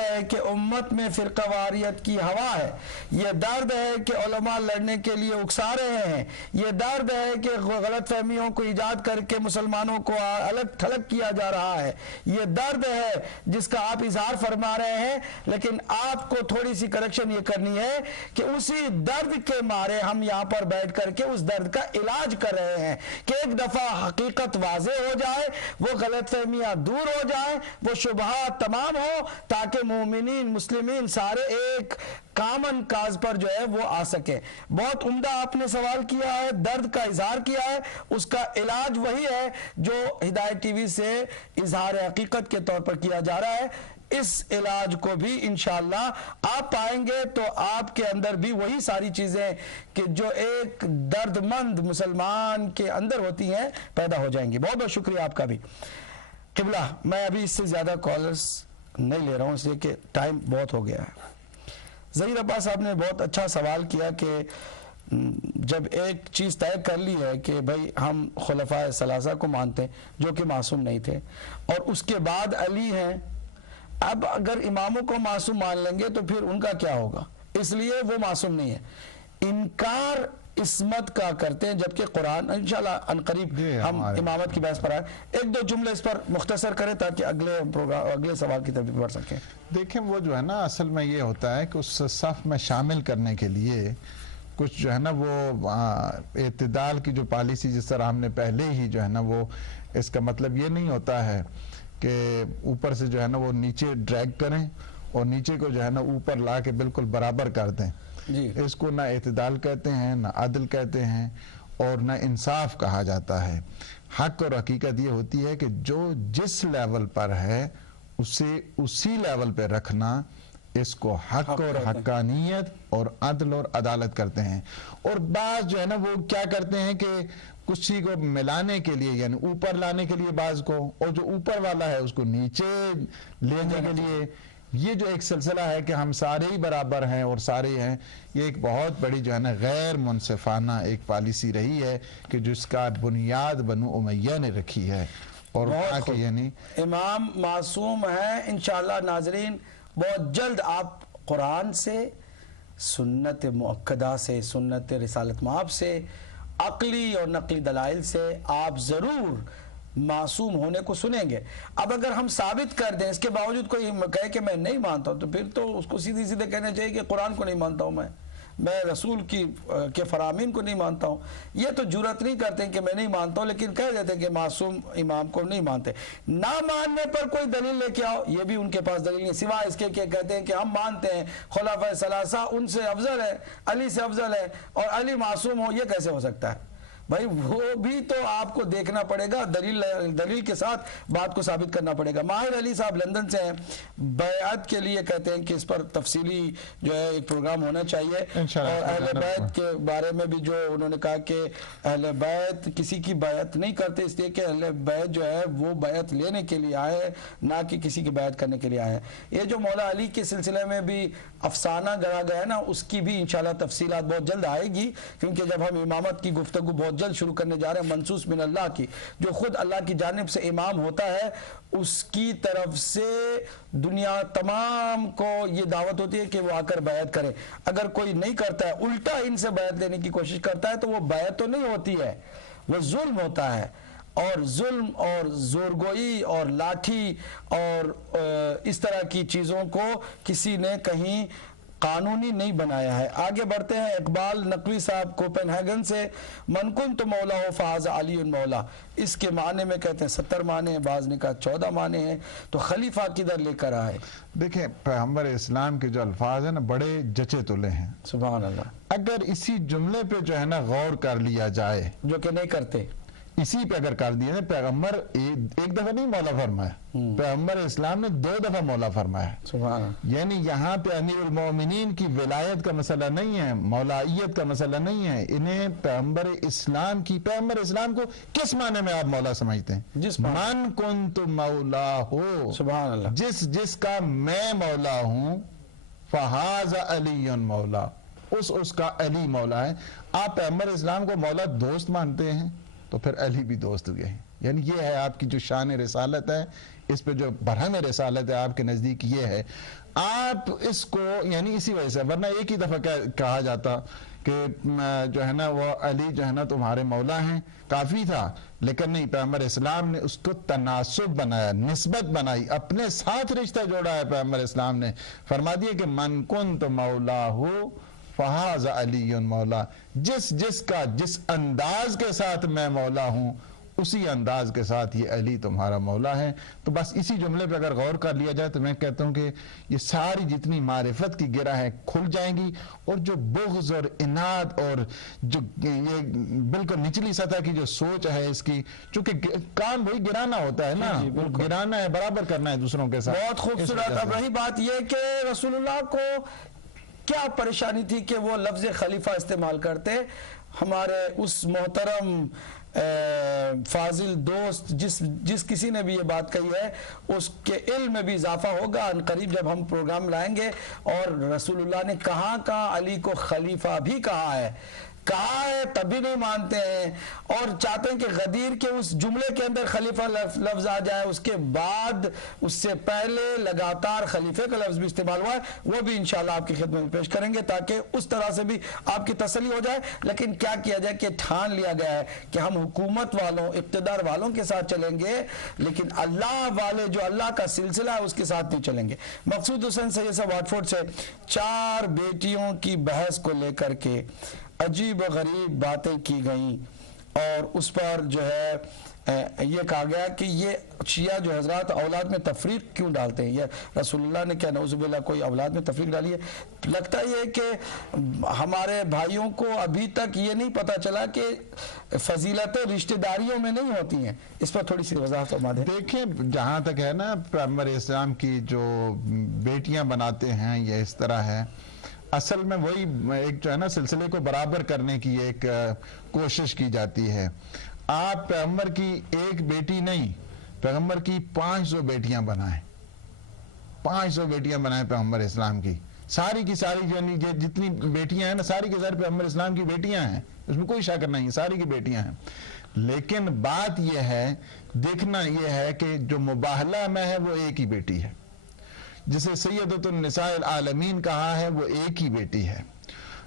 ہے کہ امت میں فرقہ واریت کی ہوا ہے، یہ درد ہے کہ علماء لڑنے کے لیے اکسا رہے ہیں، یہ درد ہے کہ غلط فہمیوں کو ایجاد کر کے مسلمانوں کو الگ تھلگ کیا جا رہا ہے، یہ درد ہے جس کا آپ اظہار فرما رہے ہیں، لیکن آپ کو تھوڑی سی کریکشن یہ کرنی ہے کہ اسی درد کے مارے ہم یہاں پر بیٹھ کر کے اس درد کا علاج کر رہے ہیں کہ ایک دفعہ حقیقت واضح ہو جائے، وہ غلط فہمیاں دور ہو جائیں، وہ شبہات تمام ہو، تاکہ مومنین مسلمین سارے ایک کامن کاز پر جو ہے وہ آ سکے۔ بہت عمدہ آپ نے سوال کیا ہے، درد کا اظہار کیا ہے، اس کا علاج وہی ہے جو ہدایت ٹی وی سے اظہار حقیقت کے طور پر کیا جا رہا ہے۔ اس علاج کو بھی انشاءاللہ آپ پائیں گے تو آپ کے اندر بھی وہی ساری چیزیں کہ جو ایک درد مند مسلمان کے اندر ہوتی ہیں پیدا ہو جائیں گی۔ بہت بہت شکریہ آپ کا بھی۔ قبلہ میں ابھی اس سے زیادہ کالرز نہیں لے رہا ہوں اس لیے کہ ٹائم بہت ہو گیا ہے۔ ظہیر عباس صاحب نے بہت اچھا سوال کیا کہ جب ایک چیز طے کر لی ہے کہ بھئی ہم خلفائے ثلاثہ کو مانتے ہیں جو کہ معصوم نہیں تھے اور اس کے بعد علی ہیں، اب اگر اماموں کو معصوم مان لیں گے تو پھر ان کا کیا ہوگا؟ اس لیے وہ معصوم نہیں ہے۔ انکار عصمت کا کرتے ہیں جبکہ قرآن انشاءاللہ عنقریب ہم امامت کی بحث پر آئے۔ ایک دو جملے اس پر مختصر کریں تاکہ اگلے سوال کی طرف بڑھ سکیں۔ دیکھیں وہ جو ہے نا اصل میں یہ ہوتا ہے کہ اس صف میں شامل کرنے کے لیے کچھ جو ہے نا وہ اعتدال کی جو پالیسی جس طرح ہم نے پہلے ہی جو ہے نا وہ اس کا مطلب یہ نہیں ہوتا ہے کہ اوپر سے جو ہے نا وہ نیچے ڈریگ کریں اور نیچے کو جو ہے نا اوپر لا کے بالکل برابر کر دیں۔ اس کو نہ اعتدال کہتے ہیں، نہ عدل کہتے ہیں اور نہ انصاف کہا جاتا ہے۔ حق اور حقیقت یہ ہوتی ہے کہ جو جس لیول پر ہے اسے اسی لیول پہ رکھنا، اس کو حق اور حقانیت اور عدل اور عدالت کرتے ہیں۔ اور بعض جو ہے نا وہ کیا کرتے ہیں کہ کسی کو ملانے کے لیے یعنی اوپر لانے کے لیے بعض کو، اور جو اوپر والا ہے اس کو نیچے لینے کے لیے، یہ جو ایک سلسلہ ہے کہ ہم سارے ہی برابر ہیں اور سارے ہیں، یہ ایک بہت بڑی جو ہے نا غیر منصفانہ ایک پالیسی رہی ہے کہ جس کا بنیاد بنو امیہ نے رکھی ہے۔ اور یعنی امام معصوم ہیں انشاءاللہ ناظرین، بہت جلد آپ قرآن سے، سنت مؤکدہ سے، سنت رسالت مآب سے، عقلی اور نقلی دلائل سے آپ ضرور معصوم ہونے کو سنیں گے۔ اب اگر ہم ثابت کر دیں اس کے باوجود کوئی کہے کہ میں نہیں مانتا ہوں تو پھر تو اس کو سیدھی سیدھے کہنا چاہیے کہ قرآن کو نہیں مانتا ہوں میں رسول کے فرامین کو نہیں مانتا ہوں۔ یہ تو جرات نہیں کرتے کہ میں نہیں مانتا ہوں، لیکن کہہ دیتے ہیں کہ معصوم امام کو نہیں مانتے۔ نہ ماننے پر کوئی دلیل لے کے آؤ، یہ بھی ان کے پاس دلیل نہیں، سوائے اس کے کہ کہتے ہیں کہ ہم مانتے ہیں خلفائے ثلاثہ ان سے افضل ہے، علی سے افضل ہے، اور علی معصوم ہو، یہ کیسے ہو سکتا ہے؟ بھائی وہ بھی تو آپ کو دیکھنا پڑے گا، دلیل کے ساتھ بات کو ثابت کرنا پڑے گا۔ ماہر علی صاحب لندن سے ہیں، بیعت کے لیے کہتے ہیں کہ اس پر تفصیلی جو ہے ایک پروگرام ہونا چاہیے، اور اہل بیت کے بارے میں بھی جو انہوں نے کہا کہ اہل بیت کسی کی بیعت نہیں کرتے، اس لیے کہ اہل بیت جو ہے وہ بیعت لینے کے لیے آئے نہ کہ کسی کی بیعت کرنے کے لیے آئے ہیں۔ یہ جو مولا علی کے سلسلے میں بھی افسانہ گڑھا گیا ہے نا، اس کی بھی انشاءاللہ تفصیلات بہت جلد آئے گی، کیونکہ جب ہم امامت کی گفتگو بہت جلد شروع کرنے جا رہے ہیں، منصوص من اللہ کی، جو خود اللہ کی جانب سے امام ہوتا ہے اس کی طرف سے دنیا تمام کو یہ دعوت ہوتی ہے کہ وہ آ کر بیعت کرے۔ اگر کوئی نہیں کرتا ہے، الٹا ان سے بیعت لینے کی کوشش کرتا ہے، تو وہ بیعت تو نہیں ہوتی ہے، وہ ظلم ہوتا ہے۔ اور ظلم اور زورگوئی اور لاٹھی اور اس طرح کی چیزوں کو کسی نے کہیں قانونی نہیں بنایا ہے۔ آگے بڑھتے ہیں، اقبال نقوی صاحب کوپن ہیگن سے، من کنت مولا ہو فاز علی مولا، اس کے معنی میں کہتے ہیں 70 معنی ہیں، بعض نے کہا 14 معنی ہیں، تو خلیفہ کدھر لے کر آئے؟ دیکھیں پیغمبر اسلام کے جو الفاظ ہیں نا بڑے جچے تلے ہیں، سبحان اللہ۔ اگر اسی جملے پہ جو ہے نا غور کر لیا جائے، جو کہ نہیں کرتے، اسی پہ اگر کر دیا جائے، پیغمبر ایک دفعہ نہیں مولا فرمایا، پیغمبر اسلام نے 2 دفعہ مولا فرمایا۔ سبحان اللہ۔ یعنی یہاں پہ امیر المومنین کی ولایت کا مسئلہ نہیں ہے، مولائیت کا مسئلہ نہیں ہے، انہیں پیغمبر اسلام کو کس معنی میں آپ مولا سمجھتے ہیں؟ من کنت مولا ہو، سبحان اللہ، جس کا میں مولا ہوں، فہذا علی مولا، اس کا علی مولا ہے۔ آپ پیغمبر اسلام کو مولا دوست مانتے ہیں تو پھر علی بھی دوست گئے ہیں۔ یعنی یہ ہے آپ کی جو شان رسالت ہے، اس پہ جو برہم رسالت ہے آپ کے نزدیک یہ ہے. آپ اس کو یعنی اسی وجہ سے، ورنہ ایک ہی دفعہ کہا جاتا کہ جو ہے نا وہ علی جو ہے نا تمہارے مولا ہیں، کافی تھا. لیکن نہیں، پیغمبر اسلام نے اس کو تناسب بنایا، نسبت بنائی، اپنے ساتھ رشتہ جوڑا ہے. پیغمبر اسلام نے فرما دیا کہ من کنت مولا ہو فہذا علی مولا، جس کا جس انداز کے ساتھ میں مولا ہوں اسی انداز کے ساتھ یہ علی تمہارا مولا ہے. تو بس اسی جملے پہ اگر غور کر لیا جائے تو میں کہتا ہوں کہ یہ ساری جتنی معرفت کی گرہ ہیں کھل جائیں گی، اور جو بغض اور اناد اور جو یہ بالکل نچلی سطح کی جو سوچ ہے اس کی، چونکہ کام وہی گرانا ہوتا ہے نا، گرانا ہے، برابر کرنا ہے دوسروں کے ساتھ. بہت خوبصورت. اب رہی بات یہ کہ رسول اللہ کو کیا پریشانی تھی کہ وہ لفظ خلیفہ استعمال کرتے. ہمارے اس محترم فاضل دوست جس کسی نے بھی یہ بات کہی ہے اس کے علم میں بھی اضافہ ہوگا ان قریب جب ہم پروگرام لائیں گے. اور رسول اللہ نے کہاں علی کو خلیفہ بھی کہا ہے تب بھی نہیں مانتے ہیں، اور چاہتے ہیں کہ غدیر کے اس جملے کے اندر خلیفہ لفظ آ جائے، اس کے بعد اس سے پہلے لگاتار خلیفے کا لفظ بھی استعمال ہوا ہے. وہ بھی انشاءاللہ آپ کی خدمت میں پیش کریں گے تاکہ اس طرح سے بھی آپ کی تسلی ہو جائے. لیکن کیا کیا جائے کہ ٹھان لیا گیا ہے کہ ہم حکومت والوں، اقتدار والوں کے ساتھ چلیں گے، لیکن اللہ والے جو اللہ کا سلسلہ ہے اس کے ساتھ نہیں چلیں گے. مقصود حسین سید صاحب واٹفورڈ سے 4 بیٹیوں کی بحث کو لے کر کے عجیب و غریب باتیں کی گئیں، اور اس پر جو ہے یہ کہا گیا کہ یہ شیعہ جو حضرات اولاد میں تفریق کیوں ڈالتے ہیں. یہ رسول اللہ نے کیا نعوذ باللہ کوئی اولاد میں تفریق ڈالی ہے؟ لگتا یہ کہ ہمارے بھائیوں کو ابھی تک یہ نہیں پتا چلا کہ فضیلتیں رشتہ داریوں میں نہیں ہوتی ہیں. اس پر تھوڑی سی وضاحت فرما دیں. دیکھیں جہاں تک ہے نا پیغمبر اسلام کی جو بیٹیاں بناتے ہیں یہ اس طرح ہے، اصل میں وہی ایک جو ہے نا سلسلے کو برابر کرنے کی ایک کوشش کی جاتی ہے. آپ پیغمبر کی ایک بیٹی نہیں، پیغمبر کی 500 بیٹیاں بنائیں، 500 بیٹیاں بنائیں پیغمبر اسلام کی. ساری کی ساری جو جتنی بیٹیاں ہیں نا ساری کی ساری پیغمبر اسلام کی بیٹیاں ہیں، اس میں کوئی شک نہیں، ساری کی بیٹیاں ہیں. لیکن بات یہ ہے، دیکھنا یہ ہے کہ جو مباہلہ میں ہے وہ ایک ہی بیٹی ہے، جسے سیدۃ النساء العالمین کہا ہے وہ ایک ہی بیٹی ہے.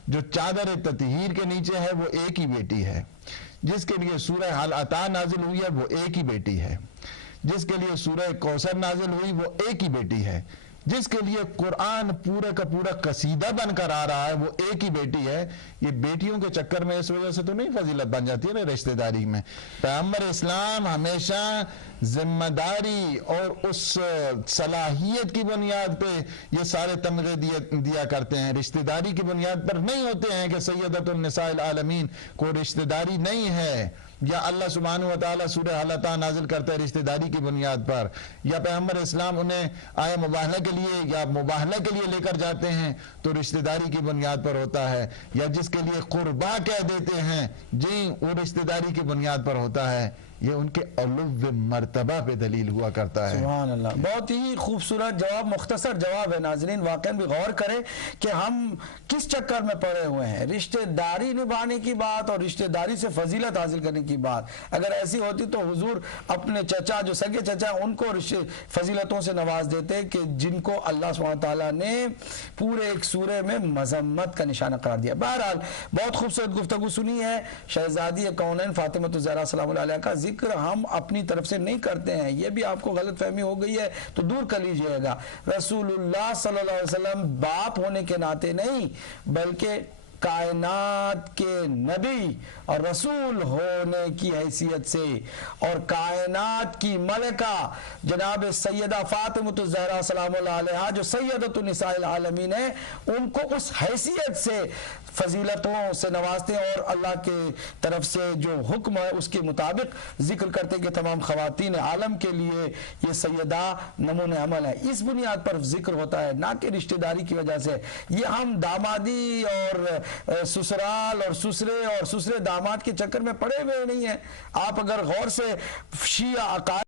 جو چادر تطہیر کے نیچے ہے وہ ایک ہی بیٹی ہے. جس کے لیے سورہ حل عطا نازل ہوئی ہے وہ ایک ہی بیٹی ہے. جس کے لیے سورہ کوثر نازل ہوئی وہ ایک ہی بیٹی ہے. جس کے لیے قرآن پورا کا پورا قصیدہ بن کر آ رہا ہے وہ ایک ہی بیٹی ہے. یہ بیٹیوں کے چکر میں اس وجہ سے تو نہیں فضیلت بن جاتی ہے نا رشتہ داری میں. پیغمبر اسلام ہمیشہ ذمہ داری اور اس صلاحیت کی بنیاد پہ یہ سارے تمغے دیا کرتے ہیں، رشتہ داری کی بنیاد پر نہیں ہوتے ہیں کہ سیدۃ النساء العالمین کو رشتہ داری نہیں ہے، یا اللہ سبحانہ وتعالی سورہ حل عطا نازل کرتا ہے رشتہ داری کی بنیاد پر، یا پیغمبر اسلام انہیں آیا مباہلہ کے لیے یا مباہلہ کے لیے لے کر جاتے ہیں تو رشتہ داری کی بنیاد پر ہوتا ہے، یا جس کے لیے قربا کہہ دیتے ہیں جی وہ رشتہ داری کی بنیاد پر ہوتا ہے. یہ ان کے علو مرتبہ پہ دلیل ہوا کرتا ہے. سبحان اللہ. بہت ہی خوبصورت جواب، مختصر جواب ہے. ناظرین واقعا بھی غور کریں کہ ہم کس چکر میں پڑے ہوئے ہیں. رشتہ داری نبھانے کی بات اور رشتہ داری سے فضیلت حاصل کرنے کی بات، اگر ایسی ہوتی تو حضور اپنے چچا جو سگے چچا ان کو فضیلتوں سے نواز دیتے کہ جن کو اللہ سبحانہ تعالیٰ نے پورے ایک سورے میں مذمت کا نشانہ قرار دیا. بہرحال بہت خوبصورت گفتگو سنی ہے. شہزادی کونین فاطمہ الزہرا سلام اللہ علیہا کا ذکر ہم اپنی طرف سے نہیں کرتے ہیں، یہ بھی آپ کو غلط فہمی ہو گئی ہے تو دور کر لیجئے گا. رسول اللہ صلی اللہ علیہ وسلم باپ ہونے کے ناطے نہیں بلکہ کائنات کے نبی اور رسول ہونے کی حیثیت سے، اور کائنات کی ملکہ جناب سیدہ فاطمہ الزہرا سلام اللہ علیہا جو سیدۃ النساء العالمین ہے ان کو اس حیثیت سے فضیلتوں سے نوازتے ہیں، اور اللہ کے طرف سے جو حکم ہے اس کے مطابق ذکر کرتے کہ تمام خواتین عالم کے لیے یہ سیدہ نمونہ عمل ہے. اس بنیاد پر ذکر ہوتا ہے، نہ کہ رشتہ داری کی وجہ سے. یہ ہم دامادی اور سسرال اور سسرے اور سسرے داماد کے چکر میں پڑے ہوئے نہیں ہیں. آپ اگر غور سے شیعہ عقائد